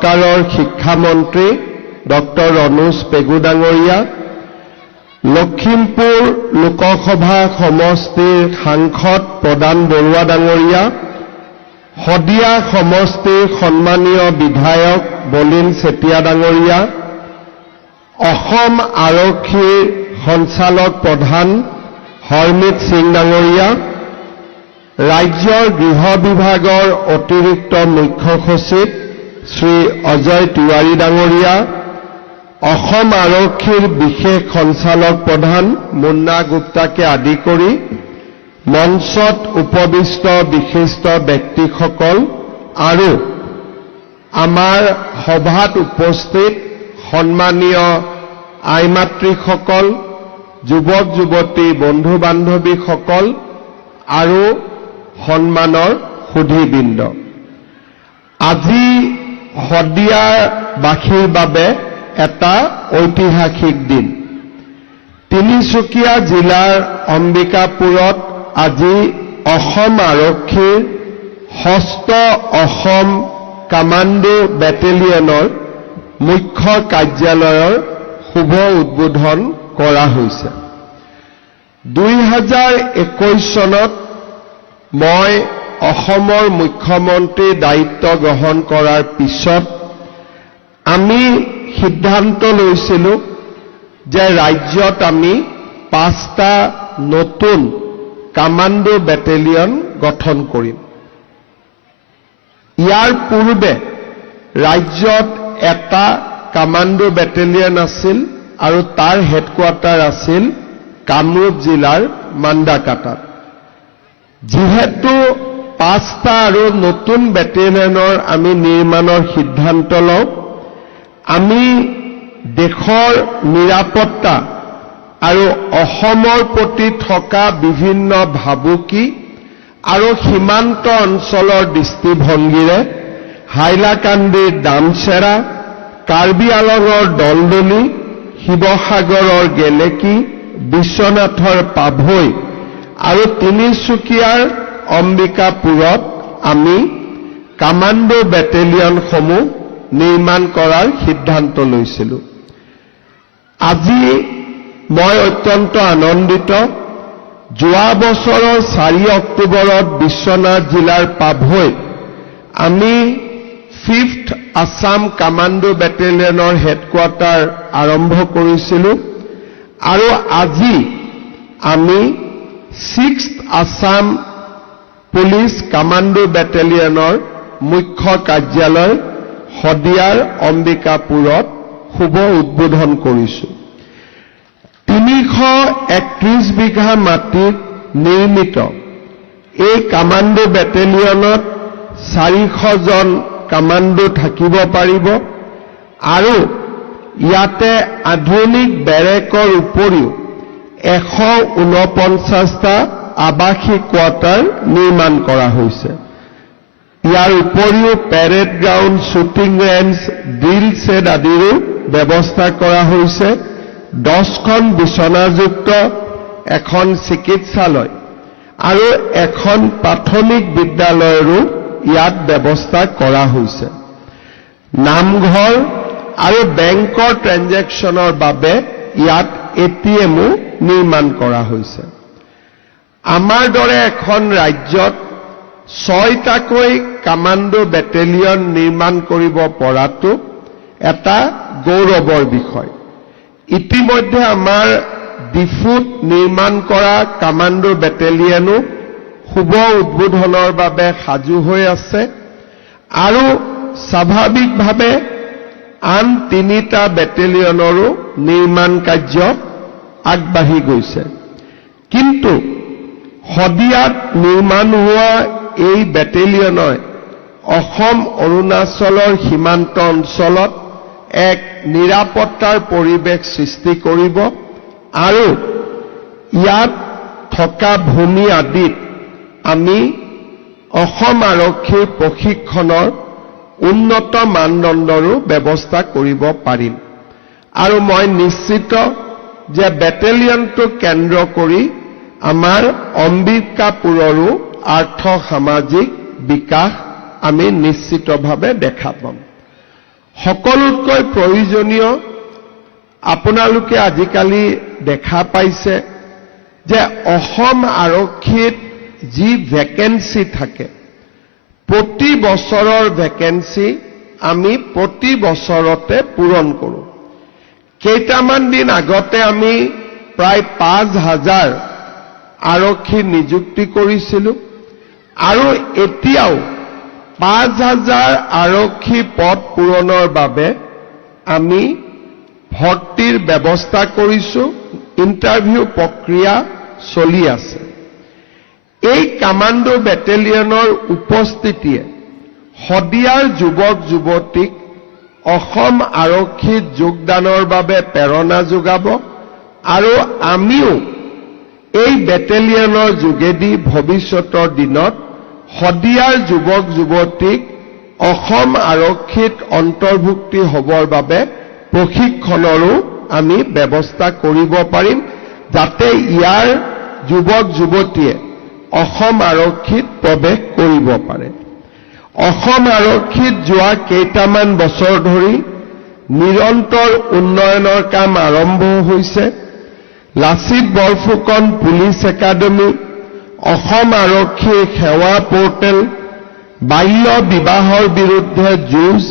চৰকাৰৰ শিক্ষামন্ত্ৰী ডক্টৰ ৰণোজ পেগু ডাঙৰীয়া, লখিমপুৰ লোকসভা সমষ্টিৰ সাংসদ প্ৰদান বৰুৱা ডাঙৰীয়া, শদিয়া সমষ্টিৰ সন্মানীয় বিধায়ক বলিন চেতিয়া ডাঙৰীয়া, অসম আৰক্ষীৰ সঞ্চালক প্ৰধান হৰমিত সিং ডাঙৰীয়া, ৰাজ্যৰ গৃহ বিভাগৰ অতিৰিক্ত মুখ্য সচিব শ্ৰী অজয় তিৱাৰী ডাঙৰীয়া, অসম আৰক্ষীৰ বিশেষ সঞ্চালক প্ৰধান মুন্না গুপ্তাকে আদি কৰি মঞ্চত উপবিষ্ট বিশিষ্ট ব্যক্তিসকল আৰু আমাৰ সভাত উপস্থিত সন্মানীয় আইমাতৃসকল, যুৱক যুৱতী বন্ধু বান্ধৱীসকল আৰু সন্মানৰ সুধীবৃন্দ, আজি শদিয়াবাসীৰ বাবে এটা ঐতিহাসিক দিন। তিনিচুকীয়া জিলাৰ অম্বিকাপুৰত আজি অসম আৰক্ষীৰ 6ষ্ঠ অসম কামাণ্ডো বেটেলিয়নৰ মুখ্য কাৰ্যালয়ৰ শুভ উদ্বোধন কৰা হৈছে। 2021 চনত মই অসমৰ মুখ্যমন্ত্ৰীৰ দায়িত্ব গ্ৰহণ কৰাৰ পিছত আমি সিদ্ধান্ত লৈছিলোঁ যে ৰাজ্যত আমি 5টা নতুন কামাণ্ডো বেটেলিয়ন গঠন কৰিম। ইয়াৰ পূৰ্বে ৰাজ্যত এটা কামাণ্ডো বেটেলিয়ন আছিল আৰু তাৰ হেডকোৱাৰ্টাৰ আছিল কামৰূপ জিলাৰ মাণ্ডাকাটাত। যিহেতু 5টা আৰু নতুন বেটেলিয়নৰ আমি নিৰ্মাণৰ সিদ্ধান্ত লওঁ, আমি দেশৰ নিৰাপত্তা আৰু অসমৰ প্ৰতি থকা বিভিন্ন ভাবুকি আৰু সীমান্ত অঞ্চলৰ দৃষ্টিভংগীৰে হাইলাকান্দিৰ দামচেৰা, কাৰ্বি আলঙৰ দলদলি, শিৱসাগৰৰ গেলেকী, বিশ্বনাথৰ পাভৈ আৰু তিনিচুকীয়াৰ অম্বিকাপুৰত আমি কামাণ্ডো বেটেলিয়নসমূহ নিৰ্মাণ কৰাৰ সিদ্ধান্ত লৈছিলোঁ। আজি মই অত্যন্ত আনন্দিত। যোৱা বছৰৰ 4 অক্টোবৰত বিশ্বনাথ জিলাৰ পাভৈত আমি 5th আছাম কামাণ্ডো বেটেলিয়নৰ হেডকোৱাৰ্টাৰ আৰম্ভ কৰিছিলোঁ আৰু আজি আমি 6th আছাম পুলিচ কামাণ্ডো বেটেলিয়নৰ মুখ্য কাৰ্যালয় শদিয়াৰ অম্বিকাপুৰত শুভ উদ্বোধন কৰিছোঁ। 331 বিঘা মাটিত নিৰ্মিত এই কামাণ্ডো বেটেলিয়নত 400 জন কামাণ্ডো থাকিব পাৰিব আৰু ইয়াতে আধুনিক বেৰেকৰ উপৰিও 149টা আৱাসিক কোৱাৰ্টাৰ নিৰ্মাণ কৰা হৈছে। ইয়াৰ উপৰিও parade ground, shooting range, drill said আদিৰো ব্যৱস্থা কৰা হৈছে। 10খন বিচনাযুক্ত এখন চিকিৎসালয় আৰু এখন প্ৰাথমিক বিদ্যালয়ৰো ইয়াত ব্যৱস্থা কৰা হৈছে। নামঘৰ আৰু বেংকৰ ট্ৰেঞ্জেকশ্যনৰ বাবে ইয়াত ATMও নিৰ্মাণ কৰা হৈছে। আমাৰ দৰে এখন ৰাজ্যত 6টাকৈ কামাণ্ডো বেটেলিয়ন নিৰ্মাণ কৰিব পৰাটো এটা গৌৰৱৰ বিষয়। ইতিমধ্যে আমাৰ ডিফুত নিৰ্মাণ কৰা কামাণ্ডো বেটেলিয়নো শুভ উদ্বোধনৰ বাবে সাজু হৈ আছে আৰু স্বাভাৱিকভাৱে আন 3টা বেটেলিয়নৰো নিৰ্মাণ কাৰ্য আগবাঢ়ি গৈছে। কিন্তু শদিয়াত নিৰ্মাণ হোৱা এই বেটেলিয়নই অসম অৰুণাচলৰ সীমান্ত অঞ্চলত এক নিৰাপত্তাৰ পৰিৱেশ সৃষ্টি কৰিব আৰু ইয়াত থকা ভূমি আদিত আমি অসম আৰক্ষীৰ প্ৰশিক্ষণৰ উন্নত মানদণ্ডৰো ব্যৱস্থা কৰিব পাৰিম। আৰু মই নিশ্চিত যে বেটেলিয়নটোক কেন্দ্ৰ কৰি আমাৰ অম্বিকাপুৰৰো আৰ্থ সামাজিক বিকাশ আমি নিশ্চিতভাৱে দেখা পাম। সকলোতকৈ প্ৰয়োজনীয় আপোনালোকে আজিকালি দেখা পাইছে যে অসম আৰক্ষীত যি ভেকেন্সি থাকে প্ৰতি বছৰৰ ভেকেন্সি আমি প্ৰতি বছৰতে পূৰণ কৰোঁ। কেইটামান দিন আগতে আমি প্ৰায় 5,000 আৰক্ষী নিযুক্তি কৰিছিলোঁ আৰু এতিয়াও 5,000 আৰক্ষী পদ পূৰণৰ বাবে আমি ভৰ্তিৰ ব্যৱস্থা কৰিছোঁ। ইণ্টাৰভিউ প্ৰক্ৰিয়া চলি আছে। এই কামাণ্ডো বেটেলিয়নৰ উপস্থিতিয়ে শদিয়াৰ যুৱক যুৱতীক অসম আৰক্ষীত যোগদানৰ বাবে প্ৰেৰণা যোগাব আৰু আমিও এই বেটেলিয়নৰ যোগেদি ভৱিষ্যতৰ দিনত শদিয়াৰ যুৱক যুৱতীক অসম আৰক্ষীত অন্তৰ্ভুক্তি হ'বৰ বাবে প্ৰশিক্ষণৰো আমি ব্যৱস্থা কৰিব পাৰিম, যাতে ইয়াৰ যুৱক যুৱতীয়ে অসম আৰক্ষীত প্ৰৱেশ কৰিব পাৰে। অসম আৰক্ষীত যোৱা কেইটামান বছৰ ধৰি নিৰন্তৰ উন্নয়নৰ কাম আৰম্ভ হৈছে। লাচিত বৰফুকন পুলিচ একাডেমী, অসম আৰক্ষীৰ সেৱা পৰ্টেল, বাল্য বিবাহৰ বিৰুদ্ধে যুঁজ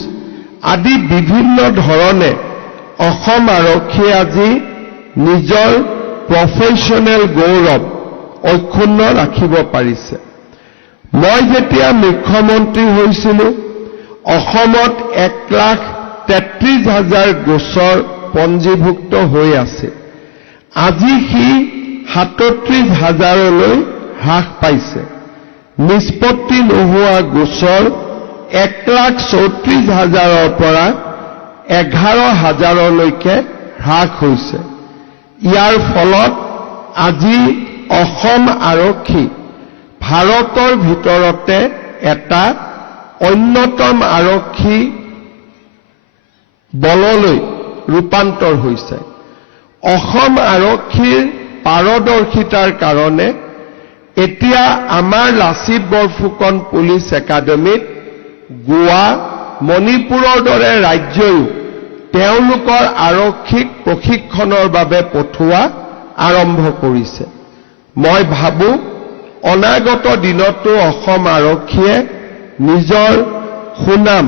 আদি বিভিন্ন ধৰণে অসম আৰক্ষীয়ে আজি নিজৰ প্ৰফেশ্যনেল গৌৰৱ অক্ষুণ্ণ ৰাখিব পাৰিছে। মই যেতিয়া মুখ্যমন্ত্ৰী হৈছিলোঁ, অসমত 1,33,000 গোচৰ পঞ্জীভুক্ত হৈ আছিল। আজি সি 37,000লৈ হ্ৰাস পাইছে। নিষ্পত্তি নোহোৱা গোচৰ 1,34,000ৰ পৰা 11,000লৈকে হ্ৰাস হৈছে। ইয়াৰ ফলত আজি অসম আৰক্ষী ভাৰতৰ ভিতৰতে এটা অন্যতম আৰক্ষী বললৈ ৰূপান্তৰ হৈছে। অসম আৰক্ষীৰ পাৰদৰ্শিতাৰ কাৰণে এতিয়া আমাৰ লাচিত বৰফুকন পুলিচ একাডেমীত গোৱা, মণিপুৰৰ দৰে ৰাজ্যয়ো তেওঁলোকৰ আৰক্ষীক প্ৰশিক্ষণৰ বাবে পঠোৱা আৰম্ভ কৰিছে। মই ভাবোঁ অনাগত দিনতো অসম আৰক্ষীয়ে নিজৰ সুনাম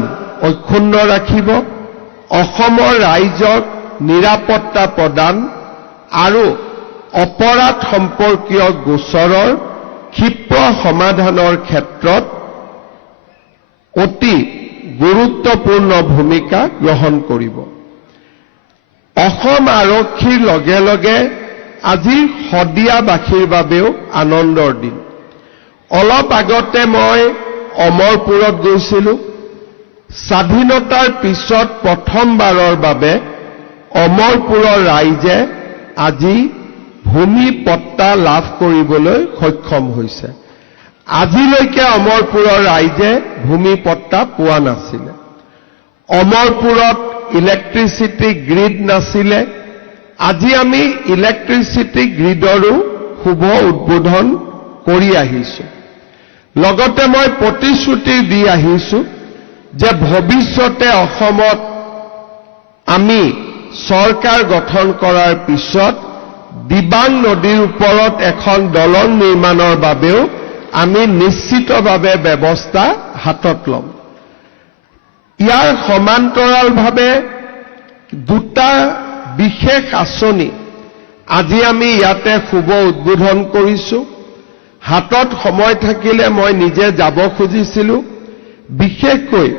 অক্ষুণ্ণ ৰাখিব, অসমৰ ৰাইজক নিৰাপত্তা প্ৰদান আৰু অপৰাধ সম্পৰ্কীয় গোচৰৰ ক্ষীপ্ৰ সমাধানৰ ক্ষেত্ৰত অতি গুৰুত্বপূৰ্ণ ভূমিকা গ্ৰহণ কৰিব। অসম আৰক্ষীৰ লগে লগে আজি শদিয়াবাসীৰ বাবেও আনন্দৰ দিন। অলপ আগতে মই অমৰপুৰত গৈছিলোঁ। স্বাধীনতাৰ পিছত প্ৰথমবাৰৰ বাবে অমৰপুৰৰ ৰাইজে আজি ভূমি পট্টা লাভ কৰিবলৈ সক্ষম হৈছে। আজিলৈকে অমৰপুৰৰ ৰাইজে ভূমি পট্টা পোৱা নাছিলে। অমৰপুৰত ইলেক্ট্ৰিচিটি গ্ৰিড নাছিলে। আজি আমি ইলেক্ট্ৰিচিটি গ্ৰিডৰো শুভ উদ্বোধন কৰি আহিছোঁ। লগতে মই প্ৰতিশ্ৰুতি দি আহিছোঁ যে ভৱিষ্যতে অসমত আমি চৰকাৰ গঠন কৰাৰ পিছত দিবাং নদীৰ ওপৰত এখন দলং নিৰ্মাণৰ বাবেও আমি নিশ্চিতভাৱে ব্যৱস্থা হাতত ল'ম। ইয়াৰ সমান্তৰালভাৱে দুটা বিশেষ আঁচনি আজি আমি ইয়াতে শুভ উদ্বোধন কৰিছোঁ। হাতত সময় থাকিলে মই নিজে যাব খুজিছিলোঁ। বিশেষকৈ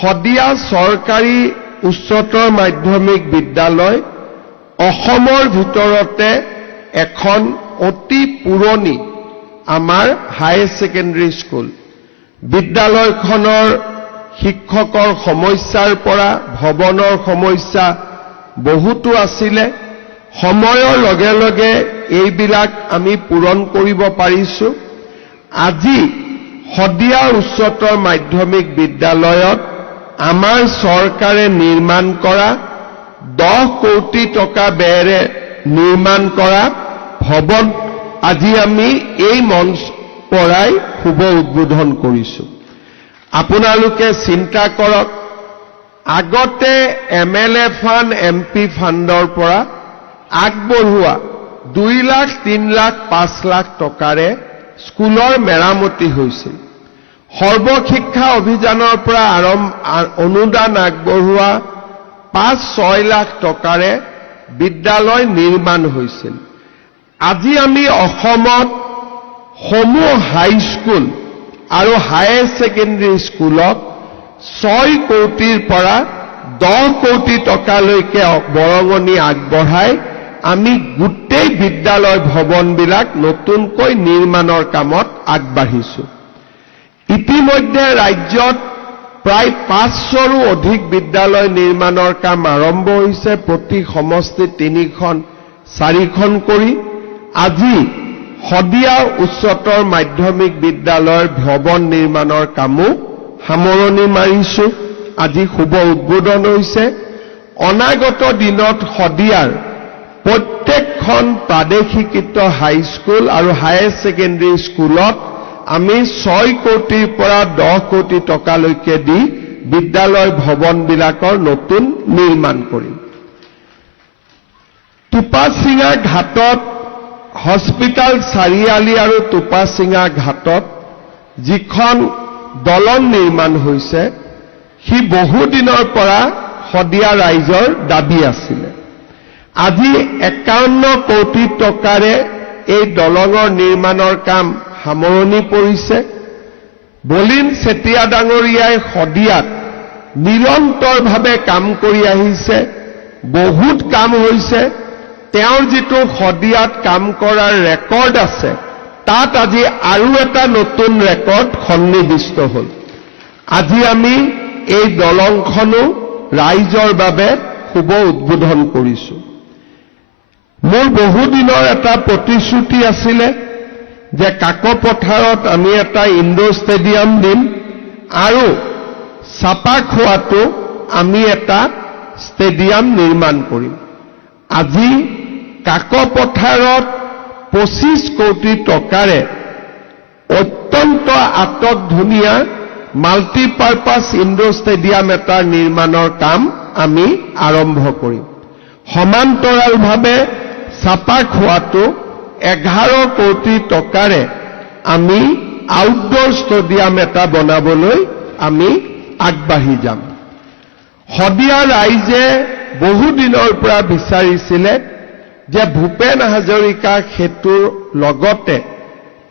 শদিয়া চৰকাৰী উচ্চতৰ মাধ্যমিক বিদ্যালয় অসমৰ ভিতৰতে এখন অতি পুৰণি আমাৰ হাই ছেকেণ্ডাৰী স্কুল। বিদ্যালয়খনৰ শিক্ষকৰ সমস্যাৰ পৰা ভৱনৰ সমস্যা বহুতো আছিলে। সময়ৰ লগে লগে এইবিলাক আমি পূৰণ কৰিব পাৰিছোঁ। আজি শদিয়া উচ্চতৰ মাধ্যমিক বিদ্যালয়ত আমাৰ চৰকাৰে নিৰ্মাণ কৰা 10 কোটি টকা ব্যয়েৰে নিৰ্মাণ কৰা ভৱন আজি আমি এই মঞ্চ পৰাই শুভ উদ্বোধন কৰিছোঁ। আপোনালোকে চিন্তা কৰক, আগতে MLA ফাণ্ড MP ফাণ্ডৰ পৰা আগবঢ়োৱা 2 লাখ 3 লাখ 5 লাখ টকাৰে স্কুলৰ মেৰামতি হৈছিল সৰ্বশিক্ষা অভিযানৰ পৰা অনুদান আগবঢ়োৱা 5-6 লাখ টকাৰে বিদ্যালয় নিৰ্মাণ হৈছিল আজি আমি অসমত সমূহ হাইস্কুল আৰু হায়াৰ ছেকেণ্ডাৰী স্কুলত 6 কোটিৰ পৰা 10 কোটি টকালৈকে বৰঙণি আগবঢ়াই আমি গোটেই বিদ্যালয় ভৱনবিলাক নতুনকৈ নিৰ্মাণৰ কামত আগবাঢ়িছো ইতিমধ্যে ৰাজ্যত প্ৰায় 500ৰো অধিক বিদ্যালয় নিৰ্মাণৰ কাম আৰম্ভ হৈছে প্ৰতি সমষ্টি 3খন 4খন কৰি আজি শদিয়া উচ্চতৰ মাধ্যমিক বিদ্যালয়ৰ ভৱন নিৰ্মাণৰ কামো সামৰণি মাৰিছো আজি শুভ উদ্বোধন হৈছে অনাগত দিনত শদিয়াৰ প্ৰত্যেকখন প্ৰাদেশিকৃত হাইস্কুল আৰু হায়াৰ ছেকেণ্ডাৰী স্কুলত আমি 6 কোটিৰ পৰা 10 কোটি টকালৈকে দি বিদ্যালয় ভৱনবিলাকৰ নতুন নিৰ্মাণ কৰিম টুপাচিঙা ঘাটত হস্পিটাল চাৰিআলি আৰু টুপাচিঙা ঘাটত যিখন দলং নিৰ্মাণ হৈছে সি বহু দিনৰ পৰা শদিয়া ৰাইজৰ দাবী আছিল আজি 51 কোটি টকাৰে এই দলঙৰ নিৰ্মাণৰ কাম সামৰণি পৰিছে বলিন চেতিয়া ডাঙৰীয়াই শদিয়াত নিৰন্তৰভাৱে কাম কৰি আহিছে বহুত কাম হৈছে তেওঁৰ যিটো শদিয়াত কাম কৰাৰ ৰেকৰ্ড আছে তাত আজি আৰু এটা নতুন ৰেকৰ্ড সন্নিবিষ্ট হ'ল আজি আমি এই দলংখনো ৰাইজৰ বাবে শুভ উদ্বোধন কৰিছো মোৰ বহু দিনৰ এটা প্ৰতিশ্ৰুতি আছিলে যে কাকপথাৰত আমি এটা ইনডোৰ ষ্টেডিয়াম দিম আৰু চাপাখোৱাতো আমি এটা ষ্টেডিয়াম নিৰ্মাণ কৰিম আজি কাকপথাৰত 25 কোটি টকাৰে অত্যন্ত আটক ধুনীয়া মাল্টিপাৰপাছ ইনডোৰ ষ্টেডিয়াম এটা নিৰ্মাণৰ কাম আমি আৰম্ভ কৰিম সমান্তৰালভাৱে চাপাখোৱাতো 11 কোটি টকাৰে আমি আউটডোৰ ষ্টেডিয়াম এটা বনাবলৈ আমি আগবাঢ়ি যাম শদিয়া ৰাইজে বহু দিনৰ পৰা বিচাৰিছিলে যে ভূপেন হাজৰিকা সেতুৰ লগতে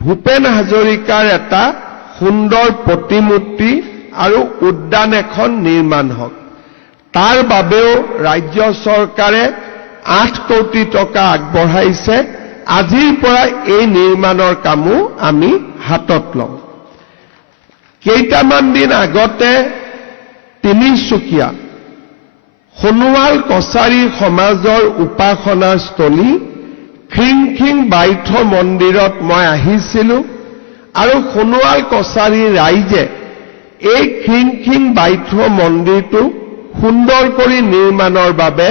ভূপেন হাজৰিকাৰ এটা সুন্দৰ প্ৰতিমূৰ্তি আৰু উদ্যান এখন নিৰ্মাণ হওক তাৰ বাবেও ৰাজ্য চৰকাৰে 8 কোটি টকা আগবঢ়াইছে আজিৰ পৰা এই নিৰ্মাণৰ কামো আমি হাতত লওঁ কেইটামান দিন আগতে তিনিচুকীয়া সোণোৱাল কছাৰী সমাজৰ উপাসনাস্থলী খিংখিং বাইথ মন্দিৰত মই আহিছিলো আৰু সোণোৱাল কছাৰী ৰাইজে এই খিংখিং বাইথ মন্দিৰটো সুন্দৰ কৰি নিৰ্মাণৰ বাবে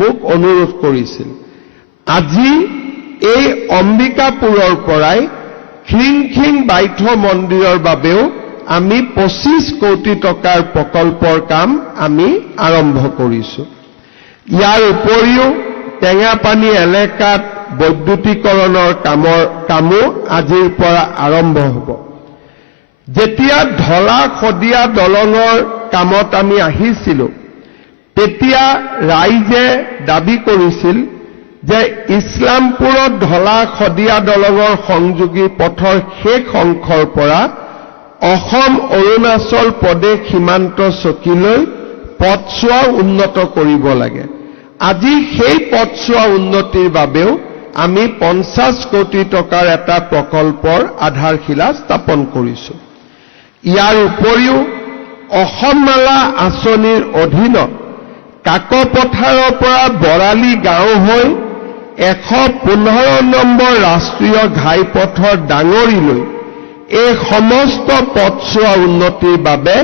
মোক অনুৰোধ কৰিছিল আজি এই অম্বিকাপুৰৰ পৰাই খিংখিং বাইথ মন্দিৰৰ বাবেও আমি 25 কোটি টকাৰ প্ৰকল্পৰ কাম আমি আৰম্ভ কৰিছো ইয়াৰ উপৰিও টেঙাপানী এলেকাত বৈদ্যুতিকৰণৰ কামো আজিৰ পৰা আৰম্ভ হ'ব যেতিয়া ঢলা শদিয়া দলঙৰ কামত আমি আহিছিলো তেতিয়া ৰাইজে দাবী কৰিছিল যে ইছলামপুৰত ঢলা শদিয়া দলঙৰ সংযোগী পথৰ শেষ অংশৰ পৰা অসম অৰুণাচল প্ৰদেশ সীমান্ত চকীলৈ পথছোৱা উন্নত কৰিব লাগে আজি সেই পথছোৱা উন্নতিৰ বাবেও আমি 50 কোটি টকাৰ এটা প্ৰকল্পৰ আধাৰশিলা স্থাপন কৰিছো ইয়াৰ উপৰিও অসম মালা আঁচনিৰ অধীনত কাকপথাৰৰ পৰা বৰালি গাঁও হৈ 115 নম্বৰ ৰাষ্ট্ৰীয় ঘাইপথৰ ডাঙৰীলৈ এই সমস্ত পথছোৱা উন্নতিৰ বাবে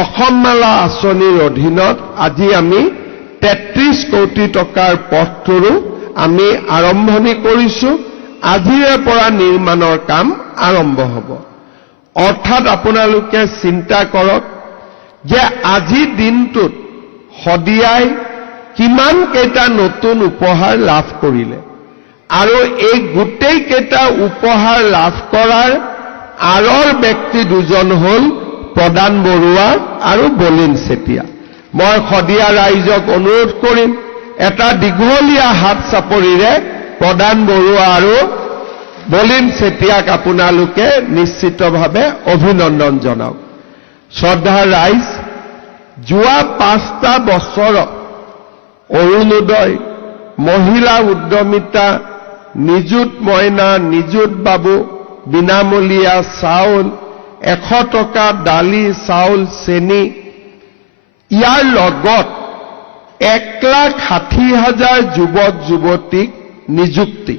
অসম মালা আঁচনিৰ অধীনত আজি আমি 33 কোটি টকাৰ পথটোৰো আমি আৰম্ভণি কৰিছো আজিৰে পৰা নিৰ্মাণৰ কাম আৰম্ভ হ'ব অৰ্থাৎ আপোনালোকে চিন্তা কৰক যে আজি দিনটোত শদিয়াই কিমান কেইটা নতুন উপহাৰ লাভ কৰিলে আৰু এই গোটেই কেইটা উপহাৰ লাভ কৰাৰ আঁৰৰ ব্যক্তি দুজন হ'ল প্ৰদান বৰুৱা আৰু বলিন চেতিয়া। মই শদিয়া ৰাইজক অনুৰোধ কৰিম এটা দীঘলীয়া হাত চাপৰিৰে প্ৰদান বৰুৱা আৰু বলিন চেতিয়াক আপোনালোকে নিশ্চিতভাৱে অভিনন্দন জনাওক। শ্ৰদ্ধাৰ ৰাইজ, যোৱা 5টা বছৰত অৰুণোদয়, মহিলা উদ্যমিতা, নিযুত মইনা, নিযুত বাবু, বিনামূলীয়া চাউল, 100 টকা দালি, চাউল, চেনি, ইয়াৰ লগত 1,60,000 যুৱক যুৱতীক নিযুক্তি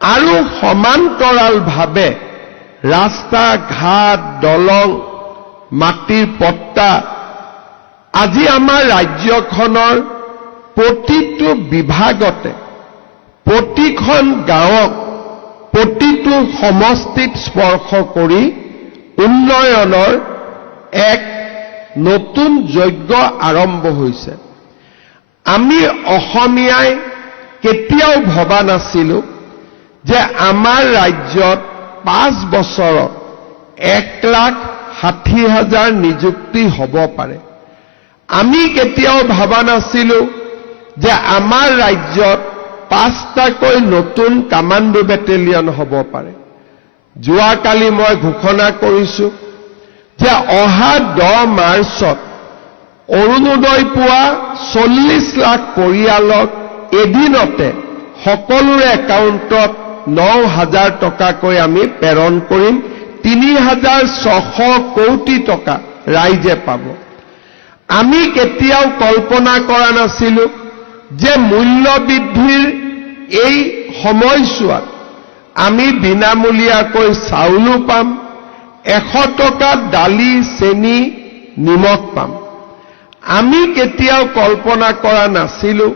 আৰু সমান্তৰালভাৱে ৰাস্তা ঘাট, দলং, মাটিৰ পট্টা, আজি আমাৰ ৰাজ্যখনৰ প্ৰতিটো বিভাগতে, প্ৰতিখন গাঁৱক, প্ৰতিটো সমষ্টিত স্পৰ্শ কৰি উন্নয়নৰ এক নতুন যজ্ঞ আৰম্ভ হৈছে। আমি অসমীয়াই কেতিয়াও ভবা নাছিলোঁ যে আমাৰ ৰাজ্যত 5 বছৰত 1,60,000 নিযুক্তি হ'ব পাৰে। আমি কেতিয়াও ভাবা নাছিলোঁ যে আমাৰ ৰাজ্যত 5টাকৈ নতুন কামাণ্ডো বেটেলিয়ন হ'ব পাৰে। যোৱাকালি মই ঘোষণা কৰিছোঁ যে অহা 10 মাৰ্চত অৰুণোদয় পোৱা 40 লাখ পৰিয়ালক এদিনতে সকলোৰে একাউণ্টত 9,000 টকাকৈ আমি প্ৰেৰণ কৰিম। 3,600 কোটি টকা ৰাইজে পাব। আমি কেতিয়াও কল্পনা কৰা নাছিলোঁ যে মূল্য বৃদ্ধিৰ এই সময়ছোৱাত আমি বিনামূলীয়াকৈ চাউলো পাম, 100 টকাত দালি, চেনি, নিমখ পাম। আমি কেতিয়াও কল্পনা কৰা নাছিলোঁ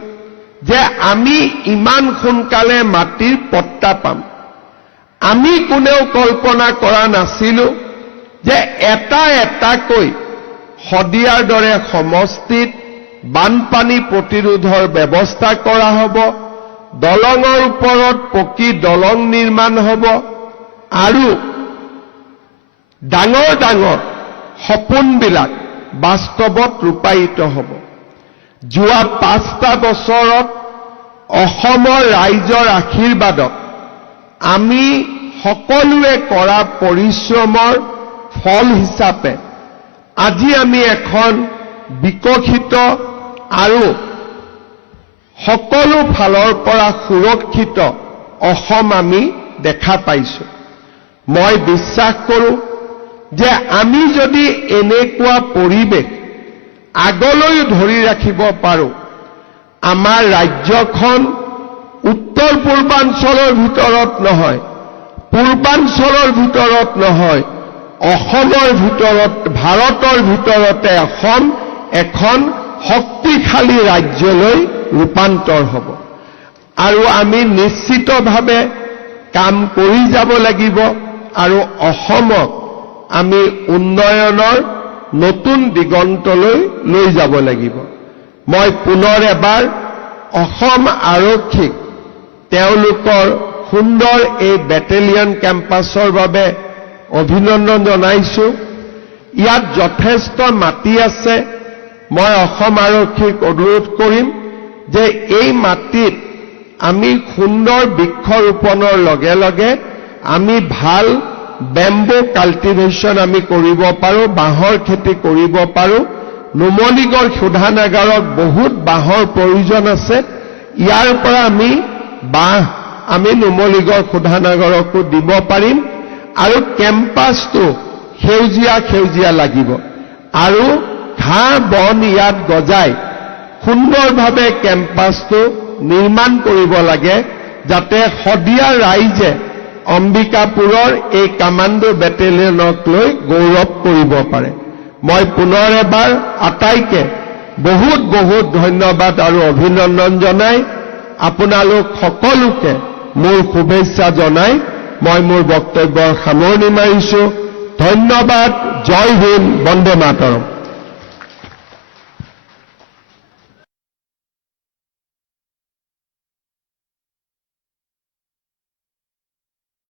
যে আমি ইমান সোনকালে মাটিৰ পট্টা পাম। আমি কোনেও কল্পনা কৰা নাছিলোঁ যে এটা এটাকৈ শদিয়াৰ দৰে সমষ্টিত বানপানী প্ৰতিৰোধৰ ব্যৱস্থা কৰা হ'ব, দলঙৰ ওপৰত পকী দলং নিৰ্মাণ হ'ব আৰু ডাঙৰ ডাঙৰ সপোনবিলাক বাস্তৱত ৰূপায়িত হ'ব। যোৱা 5টা বছৰত অসমৰ ৰাইজৰ আশীৰ্বাদত আমি সকলোৱে কৰা পৰিশ্ৰমৰ ফল হিচাপে আজি আমি এখন বিকশিত আৰু সকলো ফালৰ পৰা সুৰক্ষিত অসম আমি দেখা পাইছোঁ। মই বিশ্বাস কৰোঁ যে আমি যদি এনেকুৱা পৰিৱেশ আগলৈ ধৰি ৰাখিব পাৰোঁ, আমাৰ ৰাজ্যখন উত্তৰ পূৰ্বাঞ্চলৰ ভিতৰত নহয়, পূৰ্বাঞ্চলৰ ভিতৰত নহয়, অসমৰ ভিতৰত, ভাৰতৰ ভিতৰতে অসম এখন শক্তিশালী ৰাজ্যলৈ ৰূপান্তৰ হ'ব। আৰু আমি নিশ্চিতভাৱে কাম কৰি যাব লাগিব আৰু অসমক আমি উন্নয়নৰ নতুন দিগন্তলৈ লৈ যাব লাগিব। মই পুনৰ এবাৰ অসম আৰক্ষীক তেওঁলোকৰ সুন্দৰ এই বেটেলিয়ন কেম্পাছৰ বাবে অভিনন্দন জনাইছোঁ। ইয়াত যথেষ্ট মাটি আছে। মই অসম আৰক্ষীক অনুৰোধ কৰিম যে এই মাটিত আমি সুন্দৰ বৃক্ষৰোপণৰ লগে লগে আমি ভাল বেম্বো কাল্টিভেশ্যন আমি কৰিব পাৰোঁ, বাঁহৰ খেতি কৰিব পাৰোঁ। নুমলীগড় শোধানাগাৰত বহুত বাঁহৰ প্ৰয়োজন আছে। ইয়াৰ পৰা আমি বাঁহ আমি নুমলীগড় শোধানাগাৰকো দিব পাৰিম আৰু কেম্পাছটো সেউজীয়া সেউজীয়া লাগিব আৰু ঘাঁহ বন ইয়াত গজাই সুন্দৰভাৱে কেম্পাছটো নিৰ্মাণ কৰিব লাগে, যাতে শদিয়া ৰাইজে অম্বিকাপুৰৰ এই কামাণ্ডো বেটেলিয়নক লৈ গৌৰৱ কৰিব পাৰে। মই পুনৰ এবাৰ আটাইকে বহুত বহুত ধন্যবাদ আৰু অভিনন্দন জনাই আপোনালোক সকলোকে মোৰ শুভেচ্ছা জনাই মই মোৰ বক্তব্যৰ সামৰণি মাৰিছোঁ। ধন্যবাদ। জয় হিন্দ। বন্দে মাতৰম।